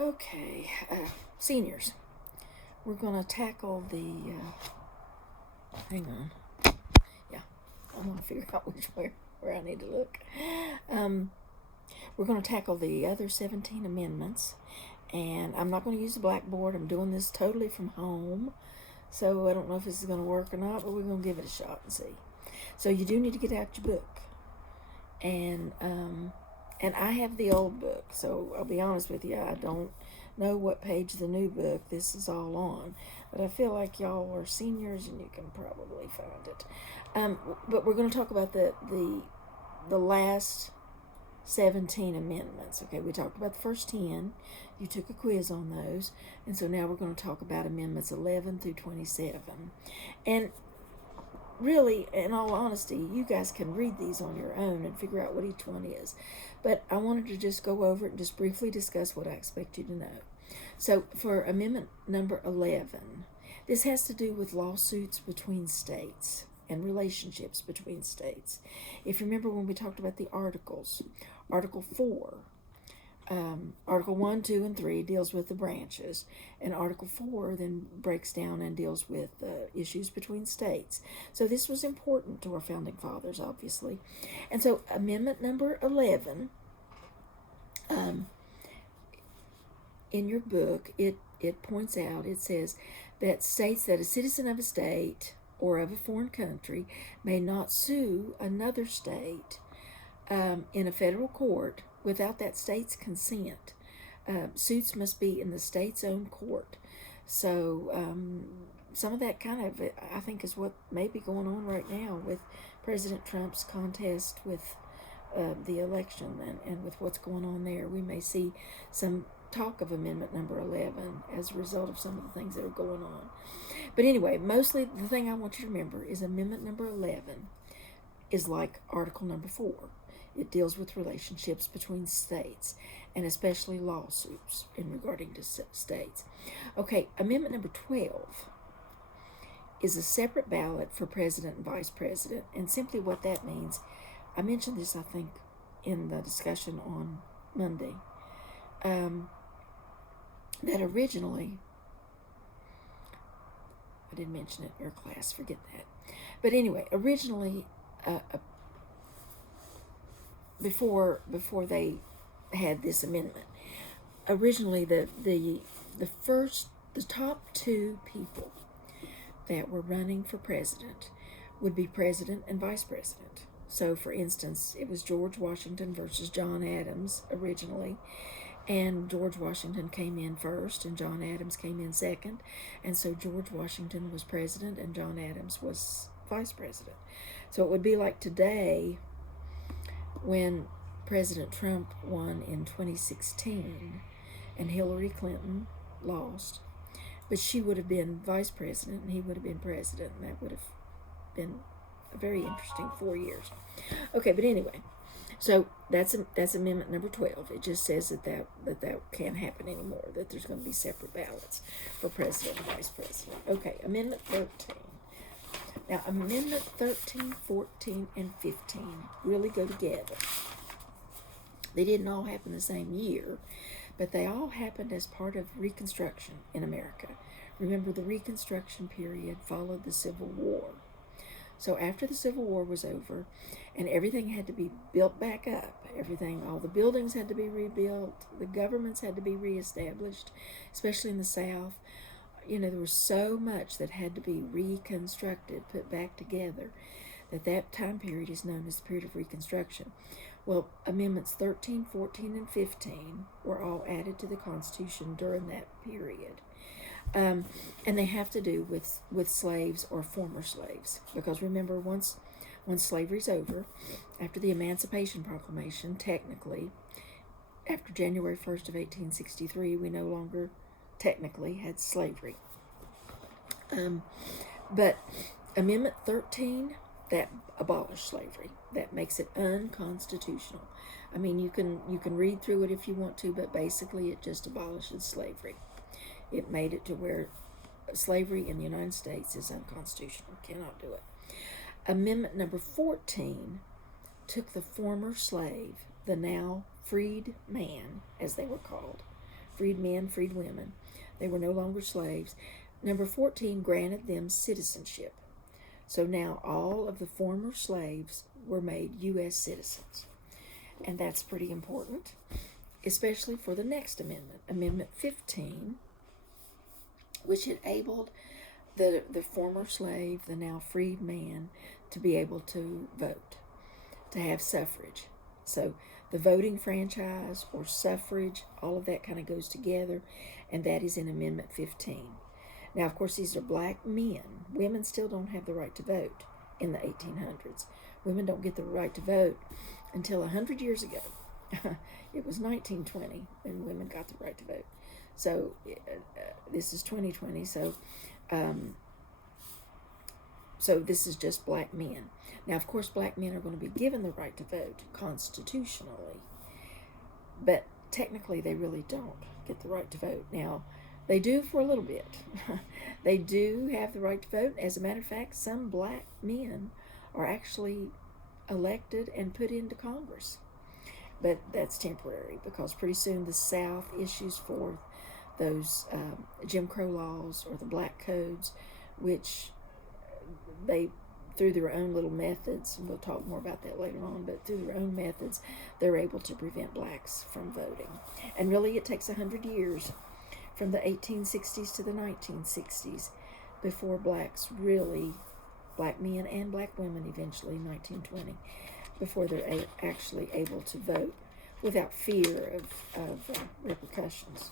Okay, seniors, we're going to tackle the, hang on, yeah, I want to figure out where I need to look. We're going to tackle the other 17 amendments, and I'm not going to use the blackboard. I'm doing this totally from home, so I don't know if this is going to work or not, but we're going to give it a shot and see. So you do need to get out your book, and I have the old book, so I'll be honest with you, I don't know what page of the new book this is all on, but I feel like y'all are seniors and you can probably find it. But we're going to talk about the last 17 amendments. Okay, we talked about the first 10. You took a quiz on those, and so now we're going to talk about amendments 11 through 27. And really, in all honesty, you guys can read these on your own and figure out what each one is. But I wanted to just go over it and just briefly discuss what I expect you to know. So for amendment number 11, this has to do with lawsuits between states and relationships between states. If you remember when we talked about the articles, Article 4, Article 1, 2, and 3 deals with the branches, and Article 4 then breaks down and deals with issues between states. So this was important to our founding fathers, obviously. And so amendment number 11, in your book, it points out, it says that states that a citizen of a state or of a foreign country may not sue another state in a federal court without that state's consent. Suits must be in the state's own court. So some of that kind of, I think, is what may be going on right now with President Trump's contest with the election and with what's going on there. We may see some talk of amendment number 11 as a result of some of the things that are going on. But anyway, mostly the thing I want you to remember is amendment number 11 is like article number 4. It deals with relationships between states, and especially lawsuits in regarding to states. Okay, amendment number 12 is a separate ballot for president and vice president, and simply what that means, I mentioned this, I think, in the discussion on Monday, that originally, I didn't mention it in your class, forget that. But anyway, originally, before they had this amendment, originally the top two people that were running for president would be president and vice president. So, for instance, it was George Washington versus John Adams originally, and George Washington came in first and John Adams came in second, and so George Washington was president and John Adams was vice president. So it would be like today when President Trump won in 2016 and Hillary Clinton lost, but she would have been vice president and he would have been president, and that would have been a very interesting 4 years. Okay, but anyway, so that's amendment number 12. It just says that can't happen anymore, that there's going to be separate ballots for president and vice president. Okay, amendment 13. Now, amendment 13, 14, and 15 really go together. They didn't all happen the same year, but they all happened as part of Reconstruction in America. Remember, the Reconstruction period followed the Civil War. So after the Civil War was over and everything had to be built back up, all the buildings had to be rebuilt, the governments had to be reestablished, especially in the South. There was so much that had to be reconstructed, put back together, that time period is known as the period of Reconstruction. Well, amendments 13, 14, and 15 were all added to the Constitution during that period. And they have to do with slaves or former slaves. Because remember, once slavery's over, after the Emancipation Proclamation, technically, after January 1st of 1863, we no longer technically had slavery. But Amendment 13, that abolished slavery. That makes it unconstitutional. I mean, you can read through it if you want to, but basically it just abolishes slavery. It made it to where slavery in the United States is unconstitutional. Cannot do it. Amendment number 14 took the former slave, the now freed man, as they were called, freed men, freed women. They were no longer slaves. Number 14 granted them citizenship. So now all of the former slaves were made U.S. citizens. And that's pretty important, especially for the next amendment, Amendment 15, which enabled the former slave, the now freed man, to be able to vote, to have suffrage. So the voting franchise or suffrage, all of that kind of goes together, and that is in Amendment 15. Now, of course, these are black men. Women still don't have the right to vote in the 1800s. Women don't get the right to vote until 100 years ago. It was 1920 when women got the right to vote. So this is 2020, so this is just black men. Now, of course, black men are going to be given the right to vote constitutionally, but technically they really don't get the right to vote. Now, they do for a little bit. They do have the right to vote. As a matter of fact, some black men are actually elected and put into Congress. But that's temporary, because pretty soon the South issues forth those Jim Crow laws or the black codes, which they, through their own little methods, and we'll talk more about that later on, but through their own methods, they're able to prevent blacks from voting. And really it takes 100 years from the 1860s to the 1960s before blacks really, black men and black women eventually, 1920, before they're actually able to vote without fear of repercussions.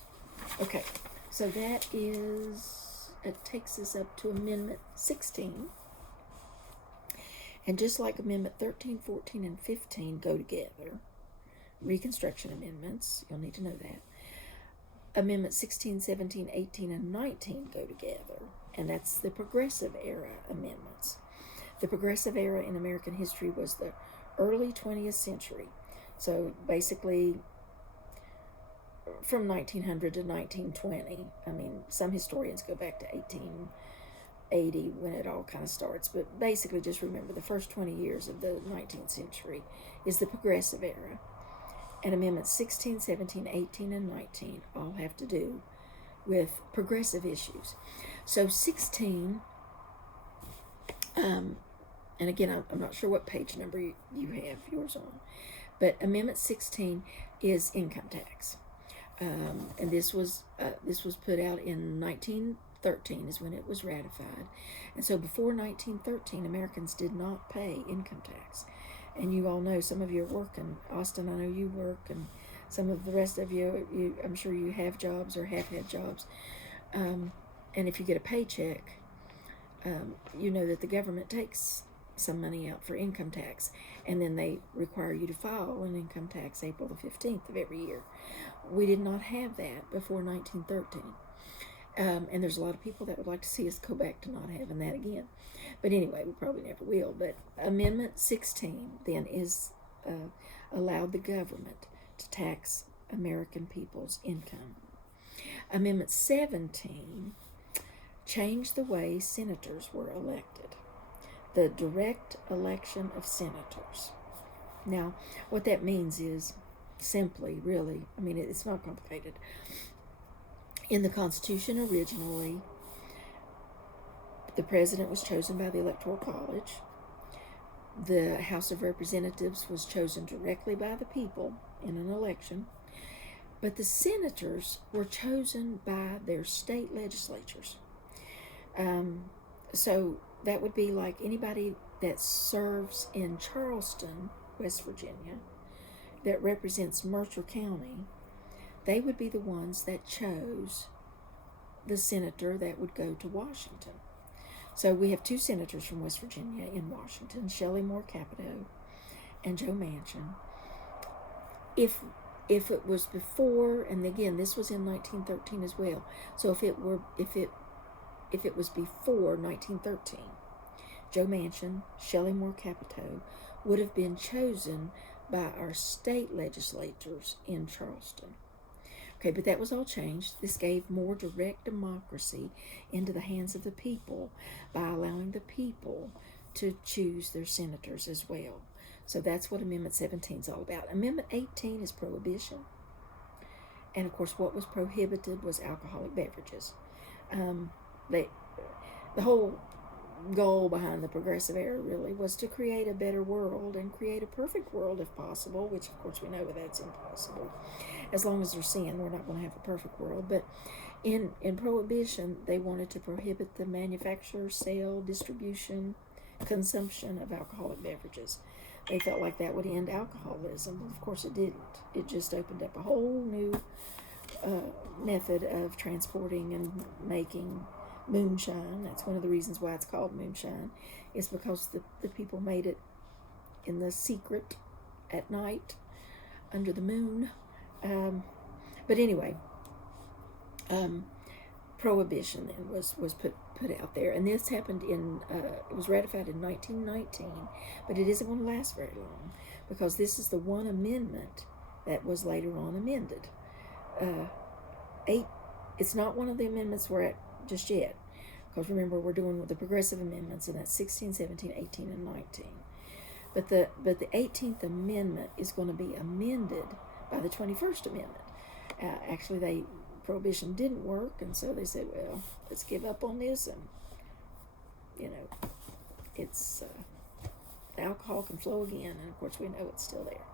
Okay, so that is, it takes us up to Amendment 16. And just like Amendment 13, 14, and 15 go together, Reconstruction Amendments, you'll need to know that, Amendments 16, 17, 18, and 19 go together, and that's the Progressive Era amendments. The Progressive Era in American history was the early 20th century. So basically from 1900 to 1920. I mean, some historians go back to 1880 when it all kind of starts, but basically just remember the first 20 years of the 19th century is the Progressive Era. And Amendments 16, 17, 18, and 19 all have to do with progressive issues. So 16, and again, I'm not sure what page number you have yours on, but Amendment 16 is income tax. And this was put out in 1913 is when it was ratified. And so before 1913, Americans did not pay income tax. And you all know, some of you are working. Austin, I know you work, and some of the rest of you, I'm sure you have jobs or have had jobs. And if you get a paycheck, you know that the government takes some money out for income tax, and then they require you to file an income tax April the 15th of every year. We did not have that before 1913. And there's a lot of people that would like to see us go back to not having that again. But anyway, we probably never will. But Amendment 16 then is allowed the government to tax American people's income. Amendment 17 changed the way senators were elected. The direct election of senators. Now, what that means is simply, really, I mean, it's not complicated. In the Constitution originally, the president was chosen by the Electoral College. The House of Representatives was chosen directly by the people in an election. But the senators were chosen by their state legislatures. So that would be like anybody that serves in Charleston, West Virginia, that represents Mercer County. They would be the ones that chose the senator that would go to Washington. So we have two senators from West Virginia in Washington, Shelley Moore Capito and Joe Manchin. If it was before, and again, this was in 1913 as well. So if it was before 1913, Joe Manchin, Shelley Moore Capito would have been chosen by our state legislators in Charleston. Okay, but that was all changed. This gave more direct democracy into the hands of the people by allowing the people to choose their senators as well. So that's what Amendment 17 is all about. Amendment 18 is prohibition. And of course, what was prohibited was alcoholic beverages. They, the whole goal behind the progressive era really was to create a better world and create a perfect world if possible, which of course we know that's impossible. As long as there's sin, we're not going to have a perfect world. But in Prohibition, they wanted to prohibit the manufacture, sale, distribution, consumption of alcoholic beverages. They felt like that would end alcoholism. Of course, it didn't. It just opened up a whole new method of transporting and making moonshine. That's one of the reasons why it's called moonshine, is because the people made it in the secret at night under the moon. But anyway, Prohibition then was put out there, and this happened it was ratified in 1919, but it isn't going to last very long, because this is the one amendment that was later on amended. It's not one of the amendments we're at just yet, because remember, we're doing the progressive amendments, and that's 16, 17, 18, and 19. But the 18th Amendment is going to be amended by the 21st Amendment. Actually, Prohibition didn't work, and so they said, well, let's give up on this, and it's the alcohol can flow again, and of course we know it's still there.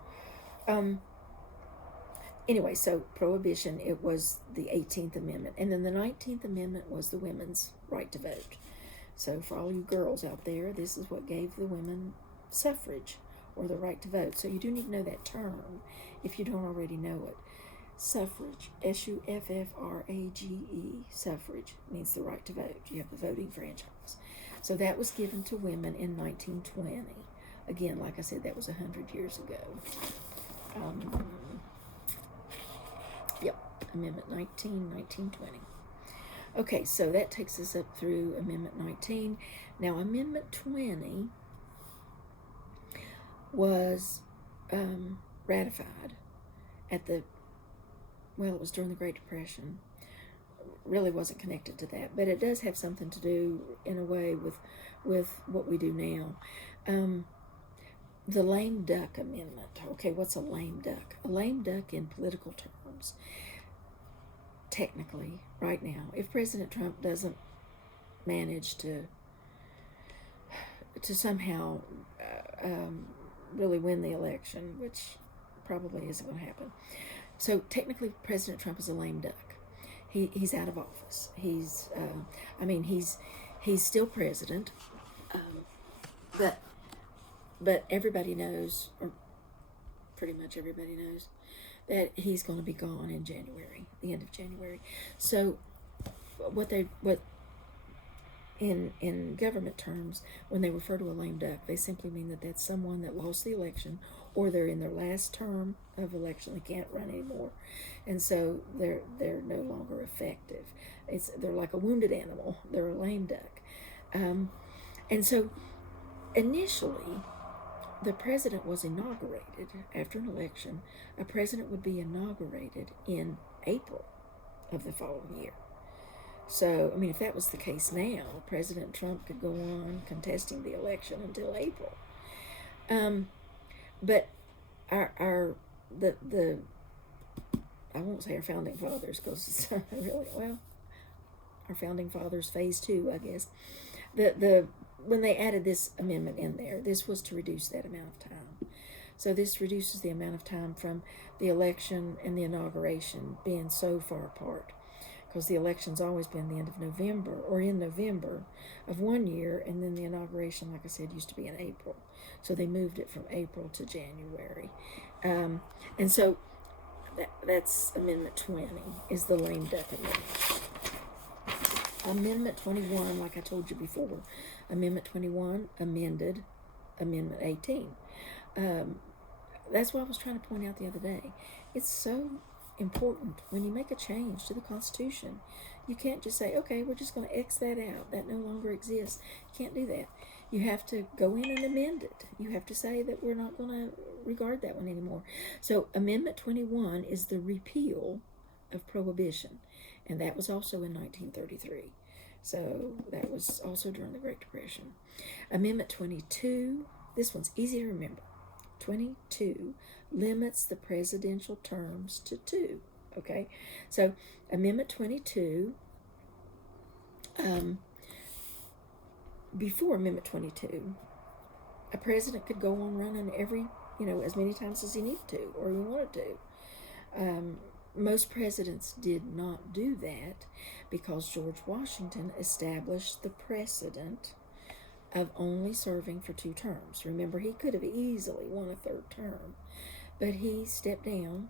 Anyway, so Prohibition, it was the 18th Amendment, and then the 19th Amendment was the women's right to vote. So for all you girls out there, this is what gave the women suffrage, or the right to vote. So you do need to know that term if you don't already know it. Suffrage, suffrage, suffrage means the right to vote. You have the voting franchise. So that was given to women in 1920. Again, like I said, that was 100 years ago. Amendment 1920. Okay, so that takes us up through Amendment 19. Now, Amendment 20 was ratified at it was during the Great Depression. Really wasn't connected to that, but it does have something to do, in a way, with what we do now. The lame duck amendment. Okay, what's a lame duck? A lame duck in political terms, technically, right now, if President Trump doesn't manage to somehow really win the election, which probably isn't going to happen. So technically, President Trump is a lame duck. He's out of office. He's still president, but everybody knows, or pretty much everybody knows, that he's going to be gone in January, the end of January. So what in government terms, when they refer to a lame duck, they simply mean that that's someone that lost the election, or they're in their last term of election. They can't run anymore, and so they're no longer effective. They're like a wounded animal. They're a lame duck, and so initially, the president was inaugurated after an election. A president would be inaugurated in April of the following year. So, if that was the case now, President Trump could go on contesting the election until April. But I won't say our founding fathers, because it's really, our founding fathers phase 2, I guess. When they added this amendment in there, this was to reduce that amount of time. So this reduces the amount of time from the election and the inauguration being so far apart, because the election's always been the end of November, or in November of one year, and then the inauguration, like I said, used to be in April. So they moved it from April to January. And so that's Amendment 20, is the lame duck amendment. Amendment 21, like I told you before, Amendment 21 amended Amendment 18. That's what I was trying to point out the other day. It's so important when you make a change to the Constitution. You can't just say, okay, we're just going to X that out. That no longer exists. You can't do that. You have to go in and amend it. You have to say that we're not going to regard that one anymore. So Amendment 21 is the repeal of Prohibition, and that was also in 1933. So that was also during the Great Depression. Amendment 22, this one's easy to remember. 22 limits the presidential terms to 2. Okay, so Amendment 22, before Amendment 22, a president could go on running as many times as he needed to or he wanted to. Most presidents did not do that because George Washington established the precedent of only serving for 2 terms. Remember, he could have easily won a 3rd term, but he stepped down,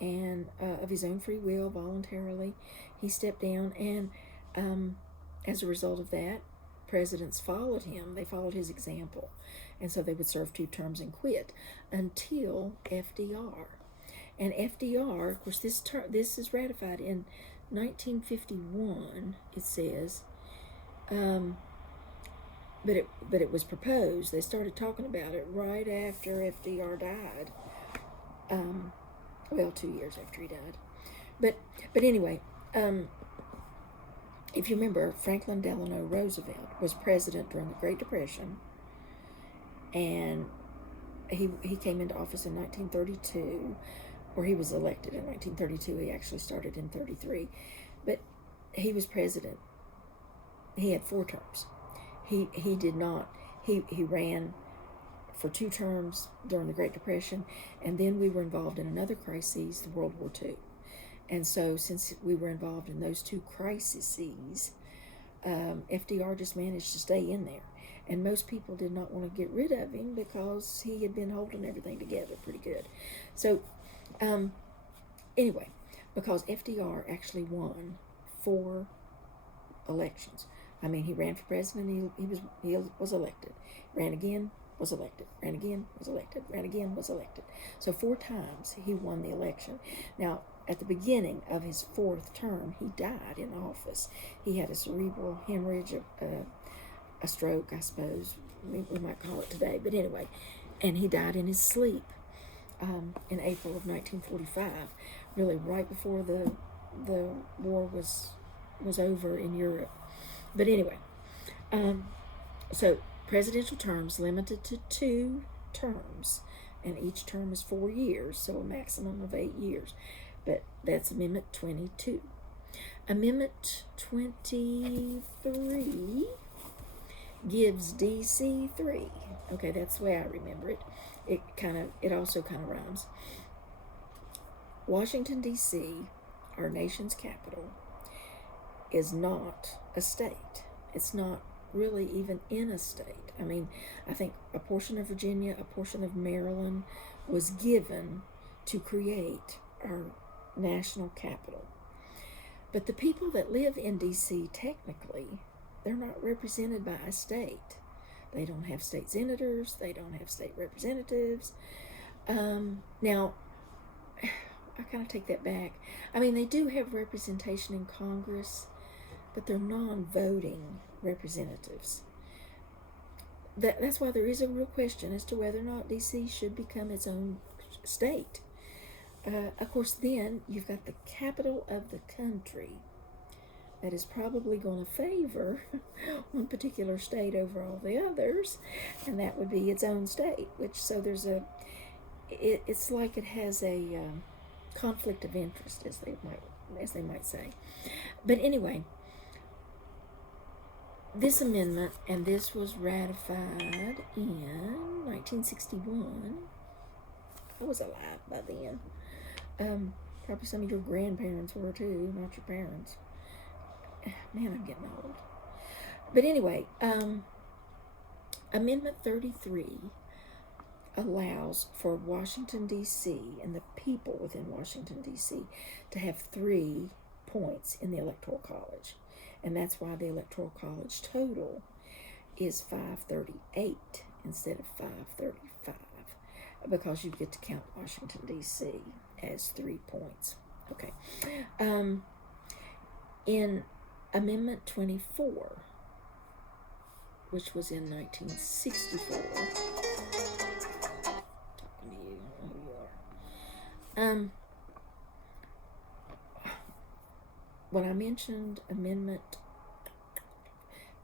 and of his own free will, voluntarily, he stepped down, and as a result of that, presidents followed him. They followed his example, and so they would serve 2 terms and quit until FDR. And FDR, of course, this is ratified in 1951. It says, but it was proposed. They started talking about it right after FDR died. 2 years after he died. But anyway, if you remember, Franklin Delano Roosevelt was president during the Great Depression, and he came into office in 1932, or he was elected in 1932. He actually started in 33, but he was president. He had 4 terms. He did not. He ran for 2 terms during the Great Depression, and then we were involved in another crisis, the World War II. And so since we were involved in those 2 crises, FDR just managed to stay in there. And most people did not want to get rid of him because he had been holding everything together pretty good. So anyway, because FDR actually won 4 elections. I mean, he ran for president, he was elected. Ran again, was elected. Ran again, was elected. Ran again, was elected. So 4 times he won the election. Now, at the beginning of his 4th term, he died in office. He had a cerebral hemorrhage, a stroke, I suppose we might call it today. But anyway, and he died in his sleep in April of 1945, really right before the war was over in Europe. But anyway, so presidential terms limited to 2 terms, and each term is 4 years, so a maximum of 8 years. But that's Amendment 22. Amendment 23 gives DC 3. Okay, that's the way I remember it. It also kind of rhymes. Washington, D.C., our nation's capital, is not a state. It's not really even in a state. I mean, I think a portion of Virginia, a portion of Maryland was given to create our national capital. But the people that live in D.C., technically, they're not represented by a state. They don't have state senators. They don't have state representatives. Now, I kind of take that back. I mean, they do have representation in Congress, but they're non-voting representatives. That's why there is a real question as to whether or not D.C. should become its own state. Of course, then you've got the capital of the country that is probably going to favor one particular state over all the others, and that would be its own state. It's like it has a conflict of interest, as they might say. But anyway, this amendment, and this was ratified in 1961. I was alive by then. Probably some of your grandparents were too, not your parents. Man, I'm getting old. But anyway, Amendment 33 allows for Washington, D.C., and the people within Washington, D.C. to have 3 points in the Electoral College. And that's why the Electoral College total is 538 instead of 535, because you get to count Washington, D.C. as 3 points. Okay. In Amendment 24, which was in 1964, talking to you, I know who you are. When I mentioned Amendment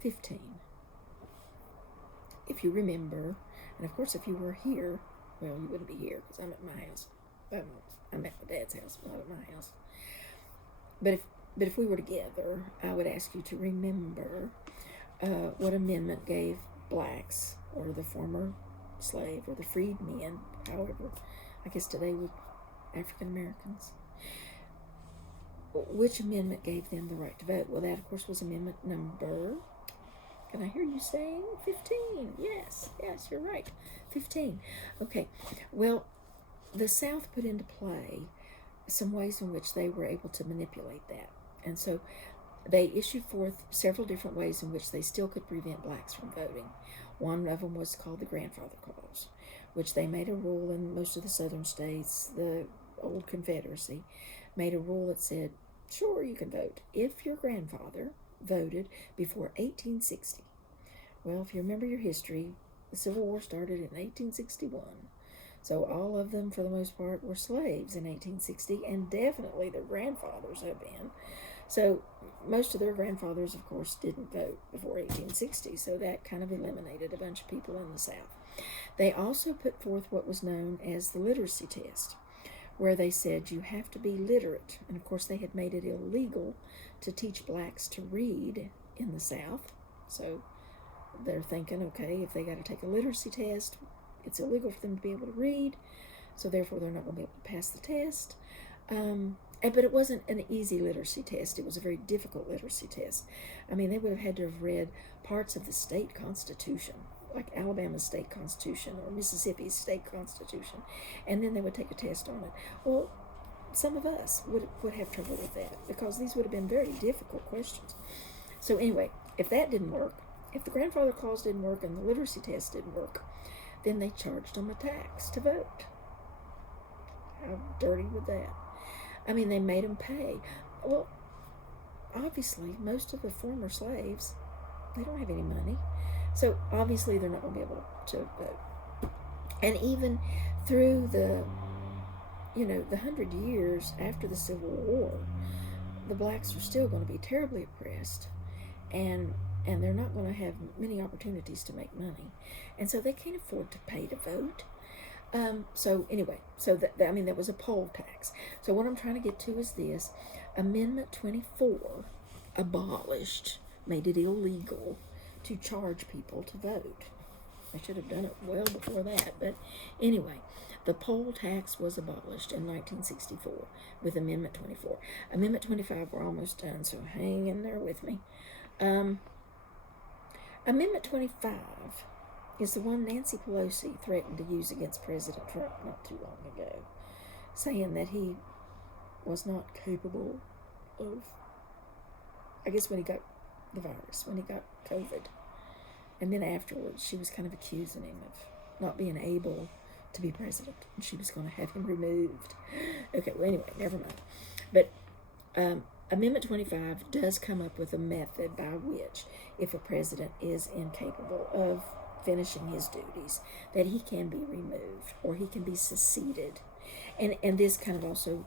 15, if you remember, and of course if you were here, well, you wouldn't be here because I'm at my house. I'm at my dad's house, not at my house. but if we were together, I would ask you to remember what amendment gave blacks or the former slave or the freed men, however, I guess today with African Americans, which amendment gave them the right to vote? Well, that, of course, was amendment number, can I hear you saying 15? Yes, you're right, 15. Okay, well, the South put into play some ways in which they were able to manipulate that. And so they issued forth several different ways in which they still could prevent blacks from voting. One of them was called the Grandfather Clause, which they made a rule in most of the southern states, the old Confederacy, made a rule that said, sure, you can vote if your grandfather voted before 1860. Well, if you remember your history, the Civil War started in 1861. So all of them, for the most part, were slaves in 1860, and definitely their grandfathers have been. So most of their grandfathers, of course, didn't vote before 1860, so that kind of eliminated a bunch of people in the South. They also put forth what was known as the literacy test, where they said you have to be literate. And of course, they had made it illegal to teach blacks to read in the South. So they're thinking, okay, if they got to take a literacy test, it's illegal for them to be able to read, so therefore they're not going to be able to pass the test. But it wasn't an easy literacy test. It was a very difficult literacy test. I mean, they would have had to have read parts of the state constitution, like Alabama's state constitution or Mississippi's state constitution, and then they would take a test on it. Well, some of us would have trouble with that because these would have been very difficult questions. So anyway, if that didn't work, if the Grandfather Clause didn't work and the literacy test didn't work, then they charged them a tax to vote. How dirty would that? I mean, they made them pay. Well, obviously, most of the former slaves, they don't have any money. So obviously they're not going to be able to vote. And even through the 100 years after the Civil War, the blacks are still going to be terribly oppressed, and they're not going to have many opportunities to make money. And so they can't afford to pay to vote. So anyway, that was a poll tax. So what I'm trying to get to is this. Amendment 24 abolished, made it illegal to charge people to vote. They should have done it well before that. But anyway, the poll tax was abolished in 1964 with Amendment 24. Amendment 25, we're almost done, so hang in there with me. Amendment 25 is the one Nancy Pelosi threatened to use against President Trump not too long ago, saying that he was not capable of, I guess when he got the virus, when he got COVID. And then afterwards, she was kind of accusing him of not being able to be president, and she was going to have him removed. Okay, well, anyway, never mind. But Amendment 25 does come up with a method by which, if a president is incapable of finishing his duties, that he can be removed or he can be seceded. And this kind of also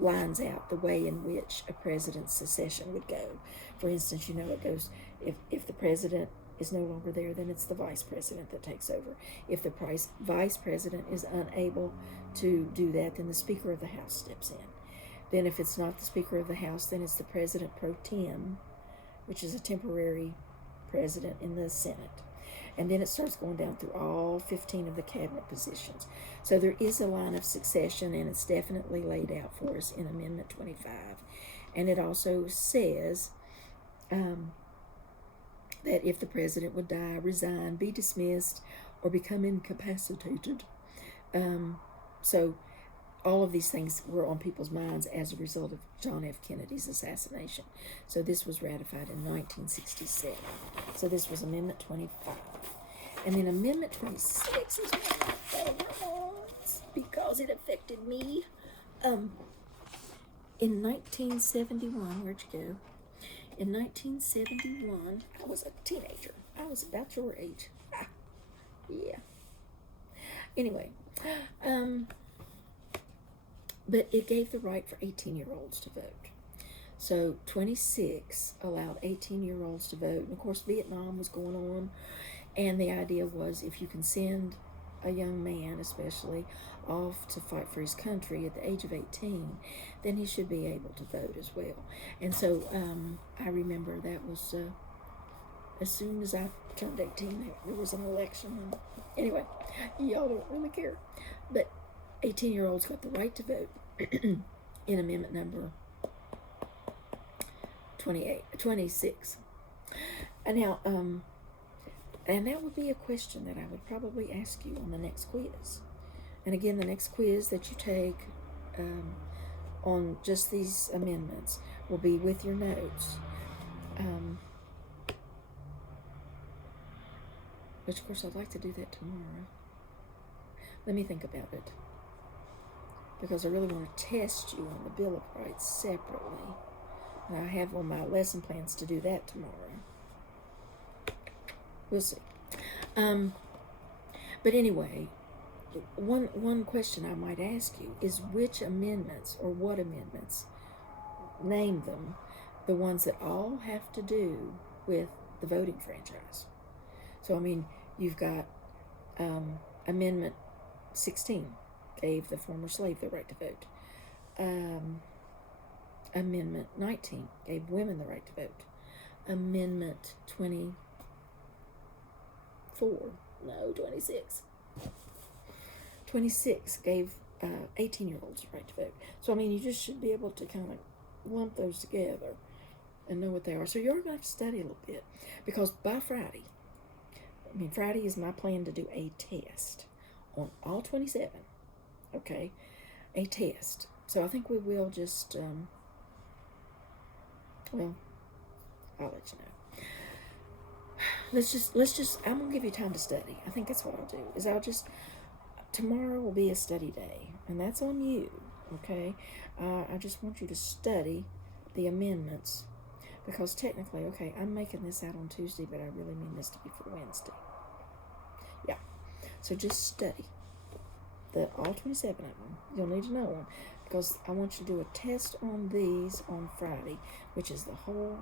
lines out the way in which a president's secession would go. For instance, it goes, if the president is no longer there, then it's the vice president that takes over. If the vice president is unable to do that, then the Speaker of the House steps in. Then if it's not the Speaker of the House, then it's the President Pro Tem, which is a temporary president in the Senate. And then it starts going down through all 15 of the cabinet positions. So there is a line of succession, and it's definitely laid out for us in Amendment 25. And it also says that if the president would die, resign, be dismissed, or become incapacitated. So all of these things were on people's minds as a result of John F. Kennedy's assassination. So this was ratified in 1967. So this was Amendment 25. And then Amendment 26 is one of my favorite ones because it affected me. In 1971, where'd you go? In 1971, I was a teenager. I was about your age. Yeah. Anyway, but it gave the right for 18-year-olds to vote. So 26 allowed 18-year-olds to vote. And of course, Vietnam was going on. And the idea was if you can send a young man, especially, off to fight for his country at the age of 18, then he should be able to vote as well. And so I remember that was as soon as I turned 18, there was an election. And anyway, y'all don't really care. But 18-year-olds got the right to vote in amendment number 26. And now, and that would be a question that I would probably ask you on the next quiz. And again, the next quiz that you take on just these amendments will be with your notes. Which, of course, I'd like to do that tomorrow. Let me think about it. Because I really want to test you on the Bill of Rights separately. And I have on my lesson plans to do that tomorrow. We'll see. But anyway, one question I might ask you is which amendments, or what amendments, name them, the ones that all have to do with the voting franchise. So, I mean, you've got Amendment 16, gave the former slave the right to vote. Amendment 19 gave women the right to vote. Amendment 26. Gave 18-year-olds the right to vote. So, I mean, you just should be able to kind of lump those together and know what they are. So you're going to have to study a little bit, because by Friday, Friday is my plan to do a test on all 27. Okay, a test. So I think we will just, well, I'll let you know. Let's just, I'm going to give you time to study. I think that's what I'll do, is tomorrow will be a study day, and that's on you, okay? I just want you to study the amendments, because technically, okay, I'm making this out on Tuesday, but I really mean this to be for Wednesday. Yeah, so just study all 27 of them. You'll need to know them, because I want you to do a test on these on Friday, which is the whole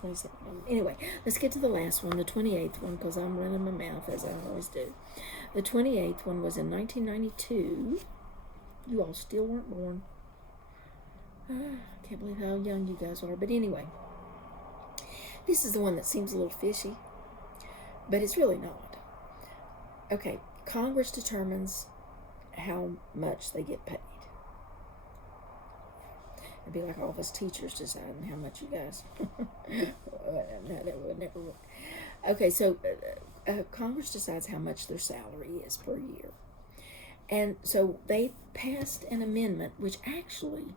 27 of them. Anyway, let's get to the last one, the 28th one, because I'm running my mouth, as I always do. The 28th one was in 1992. You all still weren't born. I can't believe how young you guys are. But anyway, this is the one that seems a little fishy, but it's really not. Okay, Congress determines how much they get paid. It'd be like all of us teachers deciding how much you guys. No, that would never work. Okay, so Congress decides how much their salary is per year. And so they passed an amendment, which actually,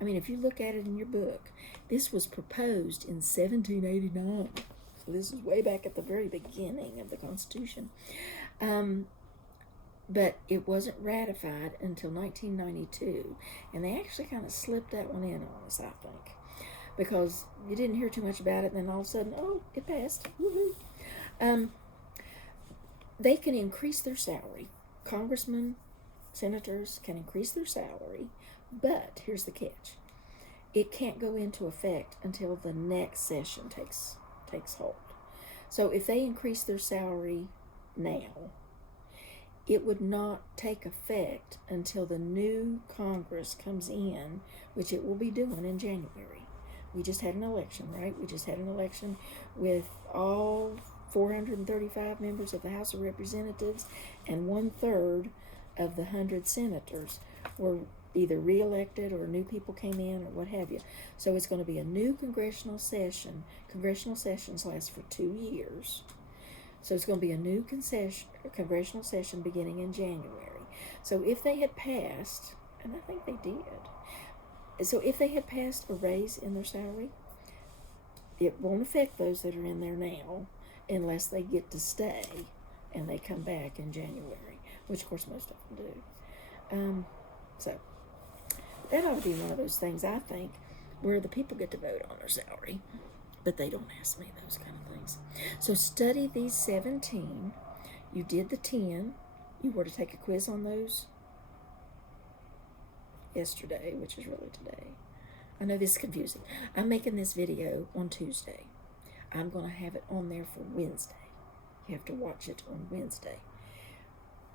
if you look at it in your book, this was proposed in 1789. So this is way back at the very beginning of the Constitution. But it wasn't ratified until 1992. And they actually kind of slipped that one in on us, I think. Because you didn't hear too much about it, and then all of a sudden, oh, it passed. Woohoo. They can increase their salary. Congressmen, senators can increase their salary, but here's the catch. It can't go into effect until the next session takes hold. So if they increase their salary now, it would not take effect until the new Congress comes in, which it will be doing in January. We just had an election, right? We just had an election with all 435 members of the House of Representatives, and 1/3 of the 100 senators were either re-elected or new people came in or what have you. So it's going to be a new congressional session. Congressional sessions last for 2 years. So it's going to be a new congressional session beginning in January. So if they had passed, and I think they did, so if they had passed a raise in their salary, it won't affect those that are in there now unless they get to stay and they come back in January, which of course most of them do. So that ought to be one of those things, I think, where the people get to vote on their salary, but they don't ask me those kind of things. So study these 17. You did the 10. You were to take a quiz on those yesterday, which is really today. I know this is confusing. I'm making this video on Tuesday. I'm going to have it on there for Wednesday. You have to watch it on Wednesday.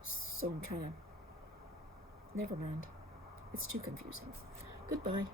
So I'm trying to. Never mind. It's too confusing. Goodbye.